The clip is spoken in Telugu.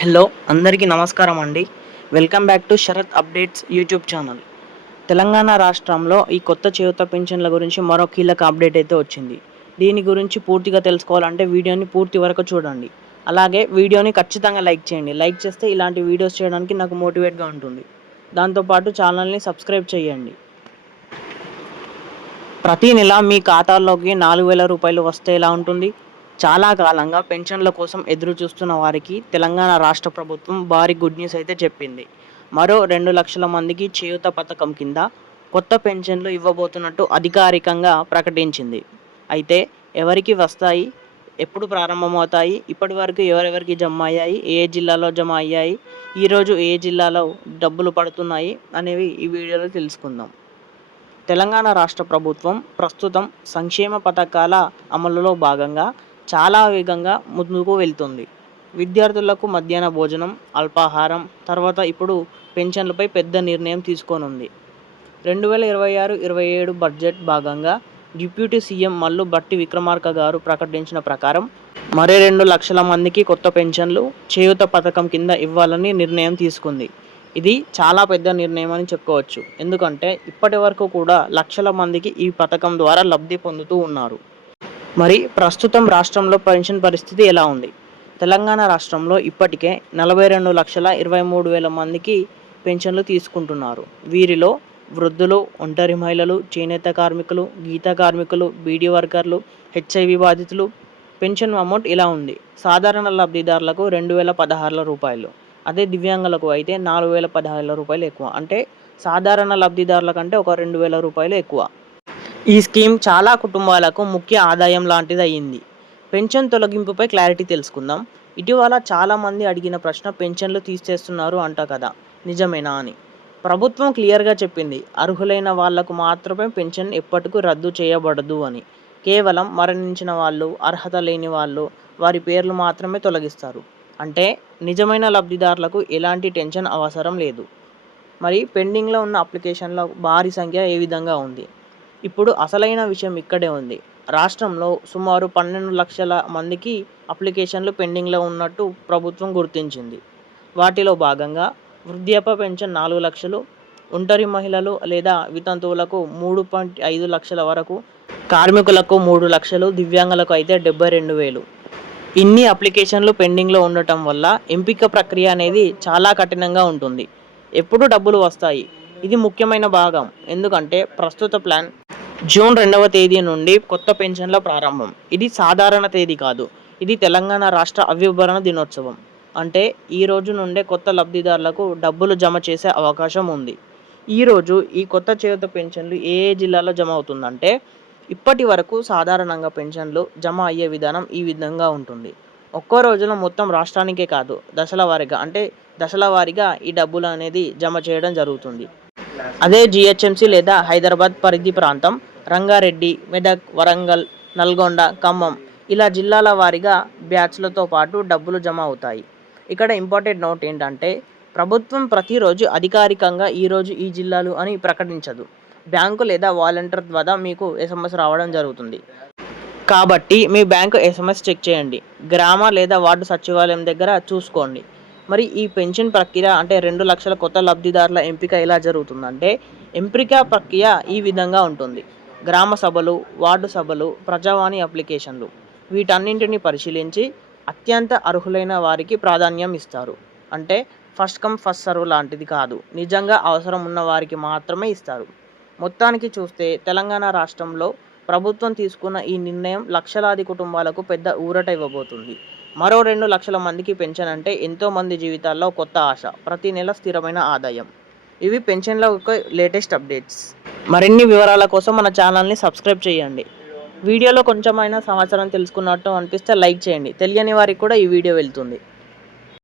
హలో అందరికీ నమస్కారం అండి. Welcome back to Sharath updates YouTube channel. Telangana రాష్ట్రంలో ఈ కొత్త చేయూత పింఛన్ల గురించి మరో కీలక అప్డేట్ అయితే వచ్చింది. దీని గురించి పూర్తిగా తెలుసుకోవాలంటే వీడియోని పూర్తి వరకు చూడండి. అలాగే వీడియోని ఖచ్చితంగా లైక్ చేయండి. లైక్ చేస్తే ఇలాంటి వీడియోస్ చేయడానికి నాకు మోటివేట్గా ఉంటుంది. దాంతోపాటు ఛానల్ని సబ్స్క్రైబ్ చేయండి. ప్రతి నెల మీ ఖాతాల్లోకి 4,000 రూపాయలు వస్తే ఎలా ఉంటుంది? చాలా కాలంగా పెన్షన్ల కోసం ఎదురు చూస్తున్న వారికి తెలంగాణ రాష్ట్ర ప్రభుత్వం భారీ గుడ్ న్యూస్ అయితే చెప్పింది. మరో 2 లక్షల మందికి చేయూత పథకం కింద కొత్త పెన్షన్లు ఇవ్వబోతున్నట్టు అధికారికంగా ప్రకటించింది. అయితే ఎవరికి వస్తాయి, ఎప్పుడు ప్రారంభమవుతాయి, ఇప్పటి వరకు ఎవరెవరికి జమ అయ్యాయి, ఏ జిల్లాలో జమ అయ్యాయి, ఈరోజు ఏ జిల్లాలో డబ్బులు పడుతున్నాయి అనేవి ఈ వీడియోలో తెలుసుకుందాం. తెలంగాణ రాష్ట్ర ప్రభుత్వం ప్రస్తుతం సంక్షేమ పథకాల అమలులో భాగంగా చాలా వేగంగా ముందుకు వెళ్తుంది. విద్యార్థులకు మధ్యాహ్న భోజనం, అల్పాహారం, తర్వాత ఇప్పుడు పెన్షన్లపై పెద్ద నిర్ణయం తీసుకోనుంది. 2026-27 బడ్జెట్ భాగంగా డిప్యూటీ సీఎం మల్లు భట్టి విక్రమార్క గారు ప్రకటించిన ప్రకారం మరో 2 లక్షల మందికి కొత్త పెన్షన్లు చేయూత పథకం కింద ఇవ్వాలని నిర్ణయం తీసుకుంది. ఇది చాలా పెద్ద నిర్ణయం అని చెప్పుకోవచ్చు. ఎందుకంటే ఇప్పటి వరకు కూడా లక్షల మందికి ఈ పథకం ద్వారా లబ్ధి పొందుతూ ఉన్నారు. మరి ప్రస్తుతం రాష్ట్రంలో పెన్షన్ పరిస్థితి ఎలా ఉంది? తెలంగాణ రాష్ట్రంలో ఇప్పటికే 42,23,000 మందికి పెన్షన్లు తీసుకుంటున్నారు. వీరిలో వృద్ధులు, ఒంటరి మహిళలు, చేనేత కార్మికులు, గీత కార్మికులు, బీడీ వర్కర్లు, హెచ్ఐవి బాధితులు. పెన్షన్ అమౌంట్ ఇలా ఉంది. సాధారణ లబ్ధిదారులకు 2,016 రూపాయలు, అదే దివ్యాంగులకు అయితే 4,016 రూపాయలు ఎక్కువ. అంటే సాధారణ లబ్ధిదారుల కంటే ఒక 2,000 రూపాయలు ఎక్కువ. ఈ స్కీమ్ చాలా కుటుంబాలకు ముఖ్య ఆదాయం లాంటిది అయ్యింది. పెన్షన్ తొలగింపుపై క్లారిటీ తెలుసుకుందాం. ఇటీవల చాలామంది అడిగిన ప్రశ్న పెన్షన్లు తీసేస్తున్నారు అంట కదా, నిజమేనా అని. ప్రభుత్వం క్లియర్గా చెప్పింది, అర్హులైన వాళ్లకు మాత్రమే పెన్షన్ ఎప్పటికీ రద్దు చేయబడదు అని. కేవలం మరణించిన వాళ్ళు, అర్హత లేని వాళ్ళు, వారి పేర్లు మాత్రమే తొలగిస్తారు. అంటే నిజమైన లబ్ధిదారులకు ఎలాంటి టెన్షన్ అవసరం లేదు. మరి పెండింగ్లో ఉన్న అప్లికేషన్ల భారీ సంఖ్య ఏ విధంగా ఉంది? ఇప్పుడు అసలైన విషయం ఇక్కడే ఉంది. రాష్ట్రంలో సుమారు 12 లక్షల మందికి అప్లికేషన్లు పెండింగ్లో ఉన్నట్టు ప్రభుత్వం గుర్తించింది. వాటిలో భాగంగా వృద్ధాప్య పెన్షన్ 4 లక్షలు, ఒంటరి మహిళలు లేదా వితంతువులకు 3.5 లక్షల వరకు, కార్మికులకు 3 లక్షలు, దివ్యాంగులకు అయితే 72,000. ఇన్ని అప్లికేషన్లు పెండింగ్లో ఉండటం వల్ల ఎంపిక ప్రక్రియ అనేది చాలా కఠినంగా ఉంటుంది. ఎప్పుడు డబ్బులు వస్తాయి? ఇది ముఖ్యమైన భాగం. ఎందుకంటే ప్రస్తుత ప్లాన్ జూన్ 2వ తేదీ నుండి కొత్త పెన్షన్ల ప్రారంభం. ఇది సాధారణ తేదీ కాదు. ఇది తెలంగాణ రాష్ట్ర ఆవిర్భావ దినోత్సవం. అంటే ఈ రోజు నుండే కొత్త లబ్ధిదారులకు డబ్బులు జమ చేసే అవకాశం ఉంది. ఈరోజు ఈ కొత్త చేయూత పెన్షన్లు ఏ జిల్లాలో జమ అవుతుందంటే, ఇప్పటి వరకు సాధారణంగా పెన్షన్లు జమ అయ్యే విధానం ఈ విధంగా ఉంటుంది. ఒక్కో రోజులో మొత్తం రాష్ట్రానికే కాదు, దశల వారీగా ఈ డబ్బులు అనేది జమ చేయడం జరుగుతుంది. అదే జిహెచ్ఎంసీ లేదా హైదరాబాద్ పరిధి ప్రాంతం, రంగారెడ్డి, మెదక్, వరంగల్, నల్గొండ, ఖమ్మం ఇలా జిల్లాల వారీగా బ్యాచ్లతో పాటు డబ్బులు జమ అవుతాయి. ఇక్కడ ఇంపార్టెంట్ నోట్ ఏంటంటే, ప్రభుత్వం ప్రతిరోజు అధికారికంగా ఈరోజు ఈ జిల్లాలు అని ప్రకటించదు. బ్యాంకు లేదా వాలంటీర్ ద్వారా మీకు ఎస్ఎంఎస్ రావడం జరుగుతుంది. కాబట్టి మీ బ్యాంకు ఎస్ఎంఎస్ చెక్ చేయండి. గ్రామ లేదా వార్డు సచివాలయం దగ్గర చూసుకోండి. మరి ఈ పెన్షన్ ప్రక్రియ అంటే 2 లక్షల కొత్త లబ్ధిదారుల ఎంపిక ఎలా జరుగుతుందంటే, ఎంపిక ప్రక్రియ ఈ విధంగా ఉంటుంది. గ్రామ సభలు, వార్డు సభలు, ప్రజావాణి అప్లికేషన్లు వీటన్నింటినీ పరిశీలించి అత్యంత అర్హులైన వారికి ప్రాధాన్యం ఇస్తారు. అంటే ఫస్ట్ కమ్ ఫస్ట్ సర్వ్ లాంటిది కాదు, నిజంగా అవసరం ఉన్న వారికి మాత్రమే ఇస్తారు. మొత్తానికి చూస్తే తెలంగాణ రాష్ట్రంలో ప్రభుత్వం తీసుకున్న ఈ నిర్ణయం లక్షలాది కుటుంబాలకు పెద్ద ఊరట ఇవ్వబోతుంది. మరో 2 లక్షల మందికి పెన్షన్ అంటే ఎంతో మంది జీవితాల్లో కొత్త ఆశ, ప్రతి నెల స్థిరమైన ఆదాయం. ఇవి పెన్షన్ల యొక్క లేటెస్ట్ అప్డేట్స్. మరిన్ని వివరాల కోసం మన ఛానల్ని సబ్స్క్రైబ్ చేయండి. వీడియోలో కొంచెమైనా సమాచారం తెలుసుకున్నట్టు అనిపిస్తే లైక్ చేయండి. తెలియని వారికి కూడా ఈ వీడియో వెళ్తుంది.